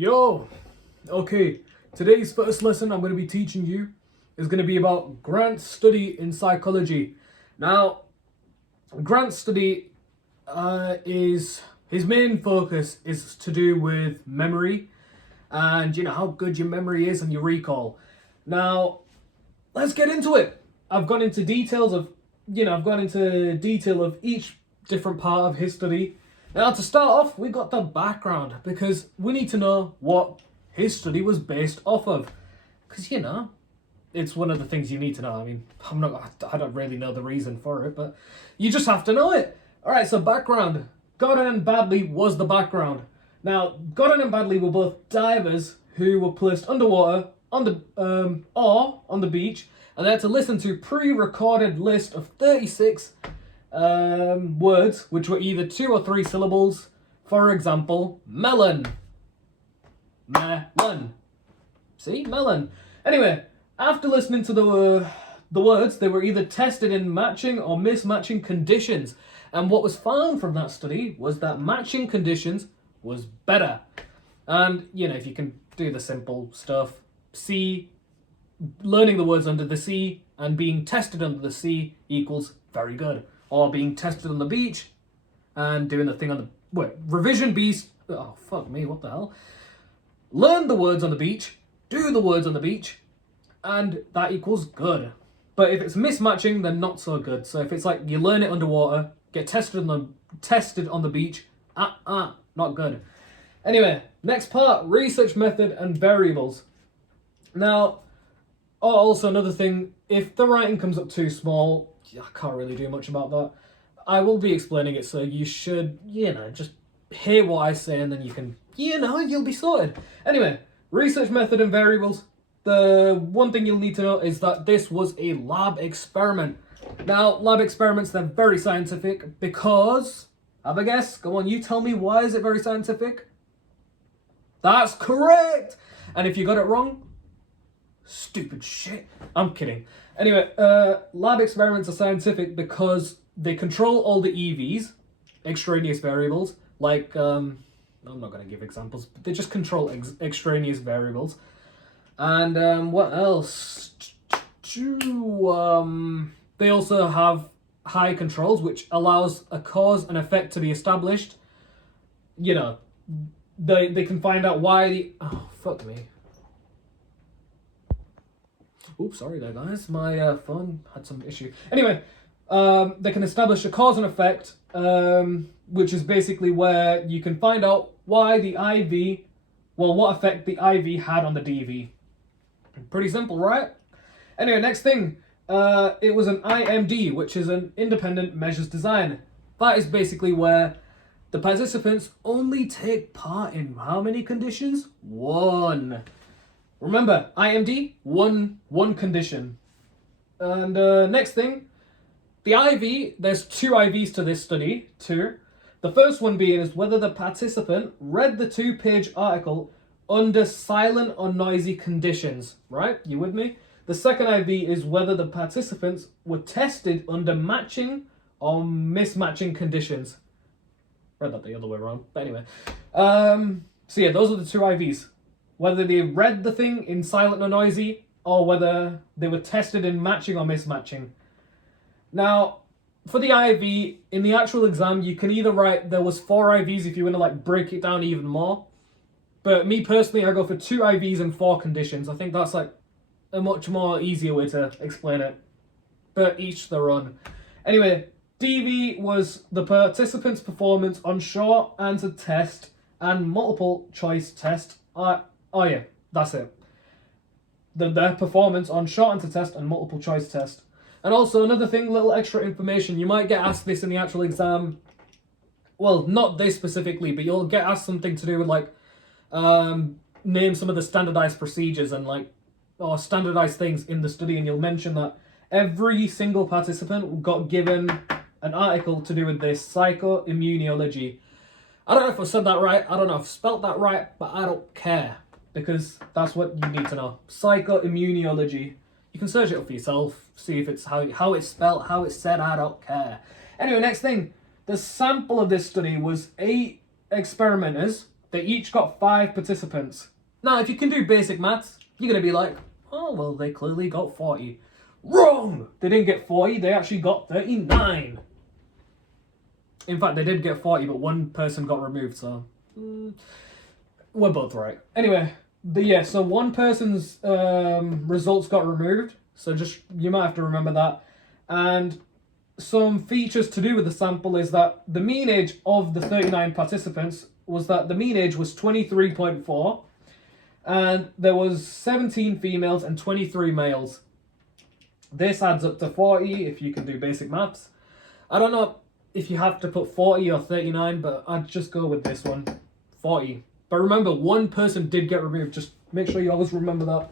Yo, okay, today's first lesson I'm going to be teaching you is going to be about Grant's study in psychology. Now, Grant's study is his main focus is to do with memory and how good your memory is and your recall. Now, let's get into it. I've gone into details of detail of each different part of his study. Now, to start off, we got the background because we need to know what his study was based off of. Because it's one of the things you need to know. I mean, I don't really know the reason for it, but you just have to know it. All right, so background. Gordon and Badley was the background. Now, Gordon and Badley were both divers who were placed underwater on the beach, and they had to listen to a pre-recorded list of 36 words, which were either 2 or 3 syllables. For example, melon. Melon. See? Melon. Anyway, after listening to the words, they were either tested in matching or mismatching conditions. And what was found from that study was that matching conditions was better. And, if you can do the simple stuff, learning the words under the sea and being tested under the sea equals very good. Or being tested on the beach and doing the thing on the... revision beast... Oh, fuck me, what the hell? Learn the words on the beach, do the words on the beach, and that equals good. But if it's mismatching, then not so good. So if it's like you learn it underwater, get tested on the beach, not good. Anyway, next part, research method and variables. Now, also another thing, if the writing comes up too small, I can't really do much about that. I will be explaining it, so you should, just hear what I say and then you can, you'll be sorted. Anyway, research method and variables. The one thing you'll need to know is that this was a lab experiment. Now, lab experiments, they're very scientific because, have a guess? Go on, you tell me, why is it very scientific? That's correct! And if you got it wrong, stupid shit. I'm kidding. Anyway, lab experiments are scientific because they control all the EVs, extraneous variables, like, I'm not going to give examples, but they just control extraneous variables. And what else? They also have high controls, which allows a cause and effect to be established. They can find out why the... Oh, fuck me. Oops, sorry there, guys. My phone had some issue. Anyway, they can establish a cause and effect, which is basically where you can find out why the IV, what effect the IV had on the DV. Pretty simple, right? Anyway, next thing. It was an IMD, which is an independent measures design. That is basically where the participants only take part in how many conditions? 1. Remember, IMD, one condition. And next thing, the IV, there's 2 IVs to this study, 2. The first one being is whether the participant read the 2-page article under silent or noisy conditions, right? You with me? The second IV is whether the participants were tested under matching or mismatching conditions. Read that the other way around, but anyway. So yeah, those are the 2 IVs. Whether they read the thing in silent or noisy, or whether they were tested in matching or mismatching. Now, for the IV, in the actual exam, you can either write, there was 4 IVs if you want to break it down even more. But me personally, I go for 2 IVs and 4 conditions. I think that's a much more easier way to explain it. But each their own. Anyway, DV was the participant's performance on short answer test and multiple choice test. Oh yeah, that's it. Their performance on short answer test and multiple choice test. And also another thing, little extra information. You might get asked this in the actual exam. Well, not this specifically, but you'll get asked something to do with name some of the standardized procedures and or standardized things in the study, and you'll mention that every single participant got given an article to do with this psychoimmunology. I don't know if I said that right, I don't know if I spelt that right, but I don't care, because that's what you need to know. Psychoimmunology. You can search it up for yourself, see if it's how it's spelt, how it's said, I don't care. Anyway, next thing. The sample of this study was 8 experimenters they each got 5 participants. Now, if you can do basic maths, you're going to be like, oh, well, they clearly got 40. Wrong! They didn't get 40, they actually got 39. In fact, they did get 40, but one person got removed, so we're both right. Anyway, so one person's results got removed, so just you might have to remember that. And some features to do with the sample is that the mean age of the 39 participants was that the mean age was 23.4, and there was 17 females and 23 males. This adds up to 40 if you can do basic maths. I don't know if you have to put 40 or 39, but I'd just go with this one, 40. But remember, one person did get removed. Just make sure you always remember that.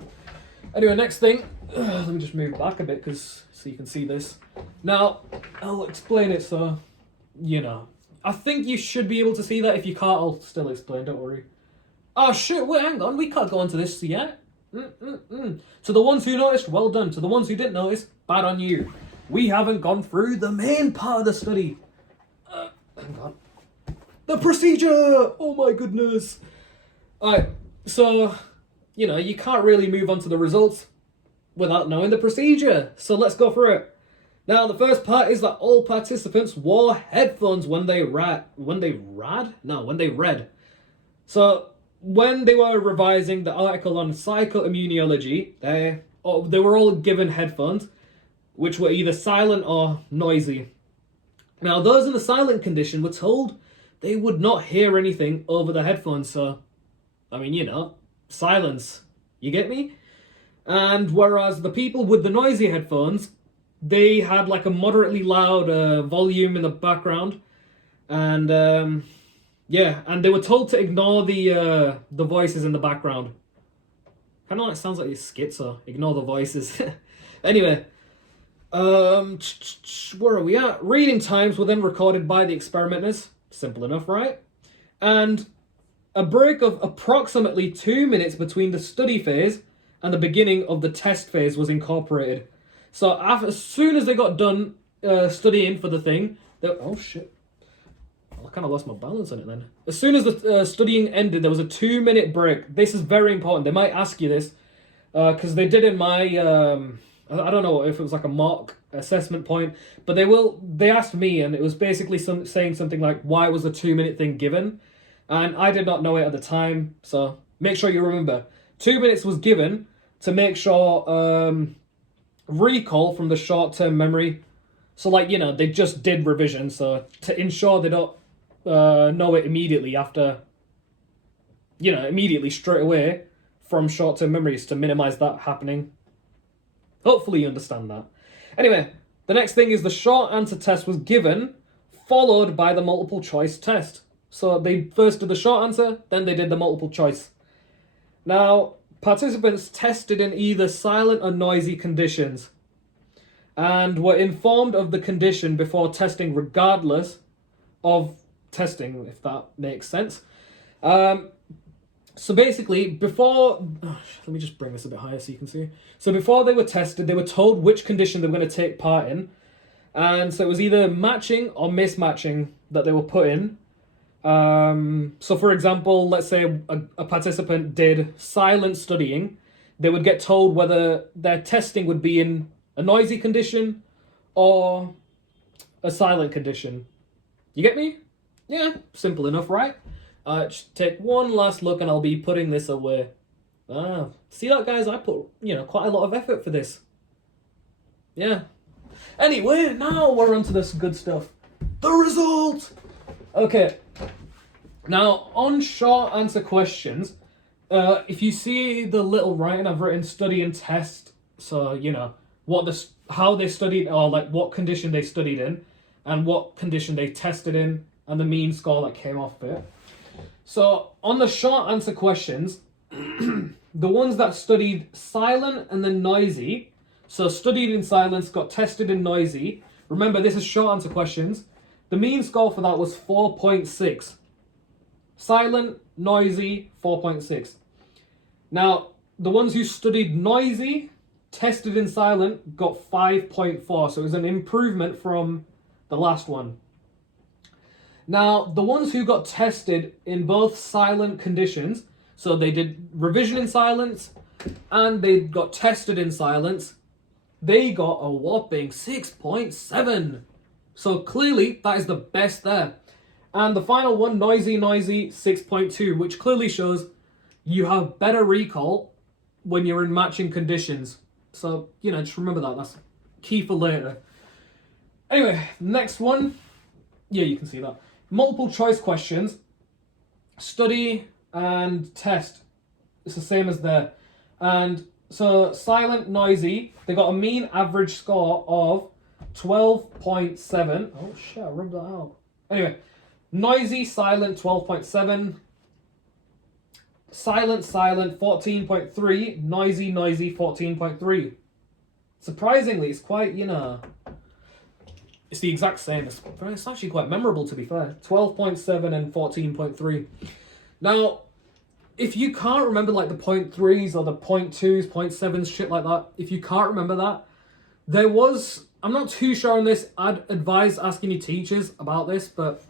Anyway, next thing, let me just move back a bit so you can see this. Now, I'll explain it so, you know. I think you should be able to see that. If you can't, I'll still explain, don't worry. Oh shit, wait, hang on, we can't go into this yet. To the ones who noticed, well done. To the ones who didn't notice, bad on you. We haven't gone through the main part of the study. Hang on. The procedure! Oh my goodness. Alright, so, you know, you can't really move on to the results without knowing the procedure. So let's go through it. Now, the first part is that all participants wore headphones when they read. So, when they were revising the article on psychoimmunology, they were all given headphones, which were either silent or noisy. Now, those in the silent condition were told they would not hear anything over the headphones, so, I mean, you know, silence. You get me? And whereas the people with the noisy headphones, they had like a moderately loud volume in the background, and and they were told to ignore the voices in the background. Kind of like sounds like you're schizo. Ignore the voices. Anyway, where are we at? Reading times were then recorded by the experimenters. Simple enough, right? And a break of approximately 2 minutes between the study phase and the beginning of the test phase was incorporated. So as soon as they got done studying for the thing, oh shit. I kind of lost my balance on it then. As soon as the studying ended, there was a 2-minute break. This is very important. They might ask you this because they did in my, I don't know if it was like a mock assessment point, but they asked me, and it was basically saying something like, why was the 2-minute thing given? And I did not know it at the time, so make sure you remember. 2 minutes was given to make sure recall from the short-term memory. So like, you know, they just did revision, so to ensure they don't know it immediately after, you know, immediately straight away from short-term memories to minimize that happening. Hopefully you understand that. Anyway, the next thing is the short answer test was given, followed by the multiple choice test. So they first did the short answer, then they did the multiple choice. Now, participants tested in either silent or noisy conditions and were informed of the condition before testing regardless of testing, if that makes sense. So basically, let me just bring this a bit higher so you can see. So before they were tested, they were told which condition they were going to take part in. And so it was either matching or mismatching that they were put in. So for example, let's say a participant did silent studying. They would get told whether their testing would be in a noisy condition or a silent condition. You get me? Yeah, simple enough, right? Just take one last look and I'll be putting this away. See that, guys? I put, quite a lot of effort for this. Yeah. Anyway, now we're on to this good stuff. The result! Okay. Now, on short answer questions, if you see the little writing I've written, study and test, so, how they studied, or like what condition they studied in, and what condition they tested in, and the mean score that came off it. So, on the short answer questions, the ones that studied silent and then noisy, so studied in silence, got tested in noisy, remember this is short answer questions, the mean score for that was 4.6. Silent, noisy, 4.6. Now, the ones who studied noisy, tested in silent, got 5.4. So it was an improvement from the last one. Now, the ones who got tested in both silent conditions, so they did revision in silence and they got tested in silence, they got a whopping 6.7. So clearly, that is the best there. And the final one, noisy, 6.2, which clearly shows you have better recall when you're in matching conditions. So, just remember that. That's key for later. Anyway, next one. Yeah, you can see that. Multiple choice questions. Study and test. It's the same as there. And so, silent, noisy, they got a mean average score of 12.7. Oh shit, I rubbed that out. Anyway, noisy, silent, 12.7. Silent, 14.3. Noisy, 14.3. Surprisingly, it's quite, it's the exact same. It's actually quite memorable, to be fair. 12.7 and 14.3. Now, if you can't remember like the 0.3s or the 0.2s, 0.7s, shit like that, if you can't remember that, there was, I'm not too sure on this, I'd advise asking your teachers about this, but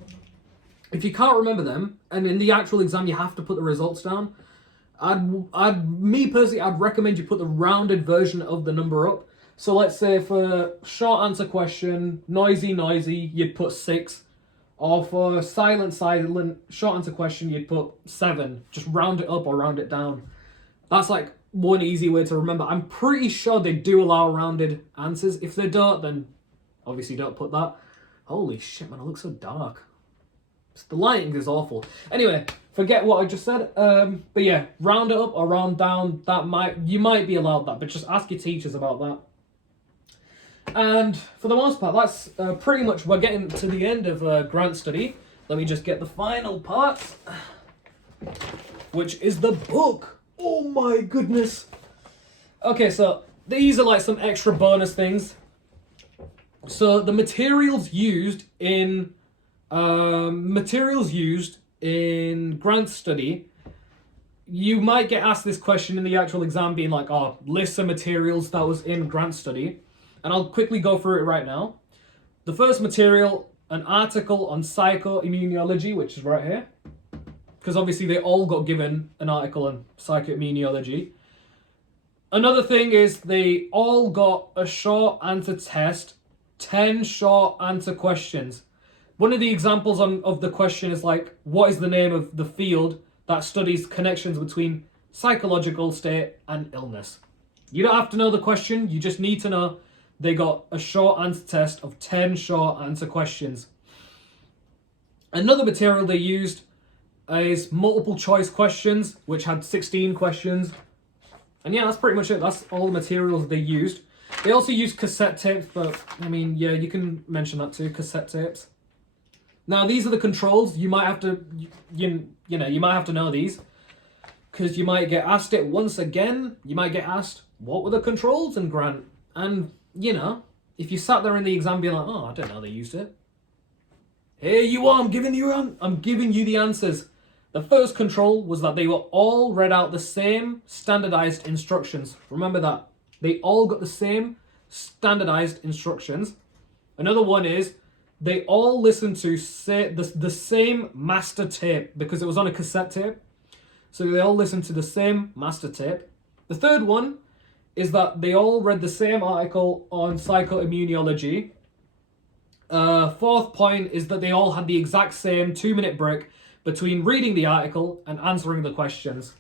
if you can't remember them, and in the actual exam you have to put the results down, I'd recommend you put the rounded version of the number up. So let's say for short answer question, noisy, you'd put 6. Or for silent, short answer question, you'd put 7. Just round it up or round it down. That's like one easy way to remember. I'm pretty sure they do allow rounded answers. If they don't, then obviously don't put that. Holy shit, man, it looks so dark. The lighting is awful. Anyway, forget what I just said. But yeah, round it up or round down. You might be allowed that, but just ask your teachers about that. And for the most part, that's pretty much, we're getting to the end of grant study. Let me just get the final part, which is the book. Oh my goodness. Okay, so these are like some extra bonus things. So the materials used in grant study, you might get asked this question in the actual exam, being like, list of materials that was in grant study. And I'll quickly go through it right now. The first material, an article on psychoimmunology, which is right here. Because obviously they all got given an article on psychoimmunology. Another thing is they all got a short answer test, 10 short answer questions. One of the examples of the question is like, what is the name of the field that studies connections between psychological state and illness? You don't have to know the question, you just need to know they got a short answer test of 10 short answer questions. Another material they used is multiple choice questions, which had 16 questions. And yeah, that's pretty much it. That's all the materials they used. They also used cassette tapes, but I mean, yeah, you can mention that too, cassette tapes. Now, these are the controls. You might have to, you might have to know these, because you might get asked it once again. You might get asked, what were the controls in grant? And, if you sat there in the exam being like, I don't know they used it. Here you are, I'm giving you the answers. The first control was that they were all read out the same standardized instructions. Remember that. They all got the same standardized instructions. Another one is they all listened to the same master tape, because it was on a cassette tape. So they all listened to the same master tape. The third one is that they all read the same article on psychoimmunology. Fourth point is that they all had the exact same 2-minute break between reading the article and answering the questions.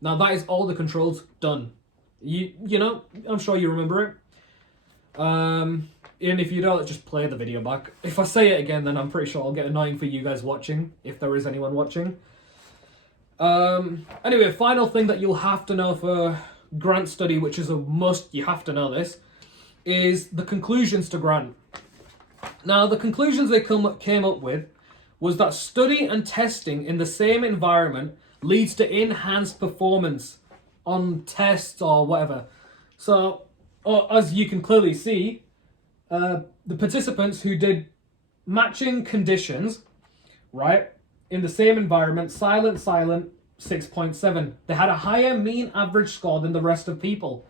Now that is all the controls done. I'm sure you remember it. And if you don't, just play the video back. If I say it again, then I'm pretty sure I'll get annoying for you guys watching, if there is anyone watching. Anyway, final thing that you'll have to know for grant study, which is a must, you have to know this, is the conclusions to grant. Now, the conclusions they came up with was that study and testing in the same environment leads to enhanced performance on tests or whatever. So, as you can clearly see, the participants who did matching conditions, right, in the same environment, silent, 6.7. They had a higher mean average score than the rest of people.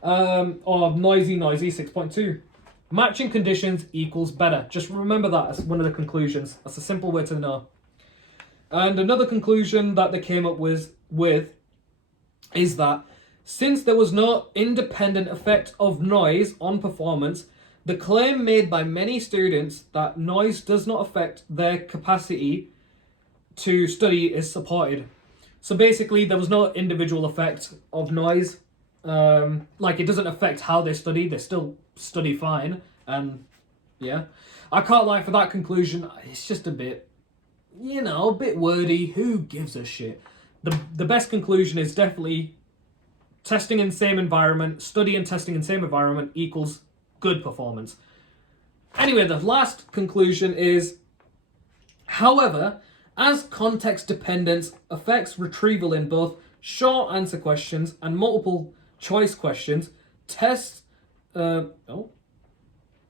Or noisy, 6.2. Matching conditions equals better. Just remember that as one of the conclusions. That's a simple way to know. And another conclusion that they came up with is that since there was no independent effect of noise on performance, the claim made by many students that noise does not affect their capacity to study is supported. So basically, there was no individual effect of noise. Like, it doesn't affect how they study. They still study fine. And yeah, I can't lie, for that conclusion, it's just a bit, a bit wordy. Who gives a shit? The best conclusion is definitely testing in the same environment, study and testing in the same environment equals good performance. Anyway, the last conclusion is, however, as context dependence affects retrieval in both short answer questions and multiple choice questions, tests, both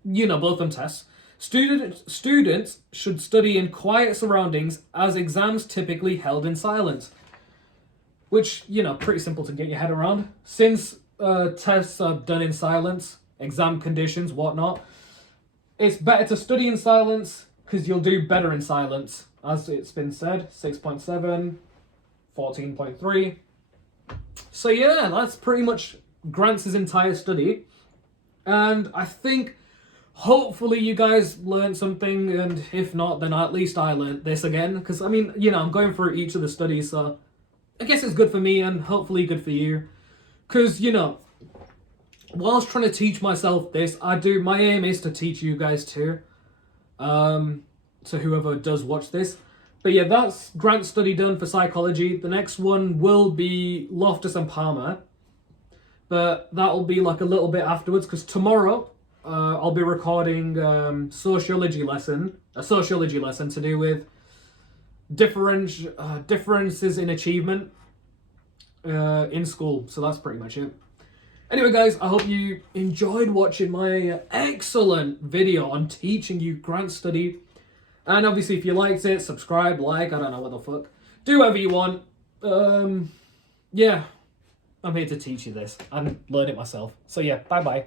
of them tests, students should study in quiet surroundings as exams typically held in silence. Which, pretty simple to get your head around. Since tests are done in silence, exam conditions, whatnot, it's better to study in silence because you'll do better in silence. As it's been said, 6.7, 14.3. So yeah, that's pretty much Grant's entire study. And I think hopefully you guys learned something, and if not, then at least I learned this again. Because, I'm going through each of the studies, so I guess it's good for me and hopefully good for you. Because, whilst trying to teach myself this, my aim is to teach you guys too. To whoever does watch this. But yeah, that's Grant's study done for psychology. The next one will be Loftus and Palmer. But that'll be like a little bit afterwards, because tomorrow I'll be recording a sociology lesson to do with differences in achievement in school. So that's pretty much it. Anyway, guys, I hope you enjoyed watching my excellent video on teaching you Grant study. And obviously, if you liked it, subscribe, like, I don't know what the fuck. Do whatever you want. Yeah, I'm here to teach you this and learn it myself. So yeah, bye-bye.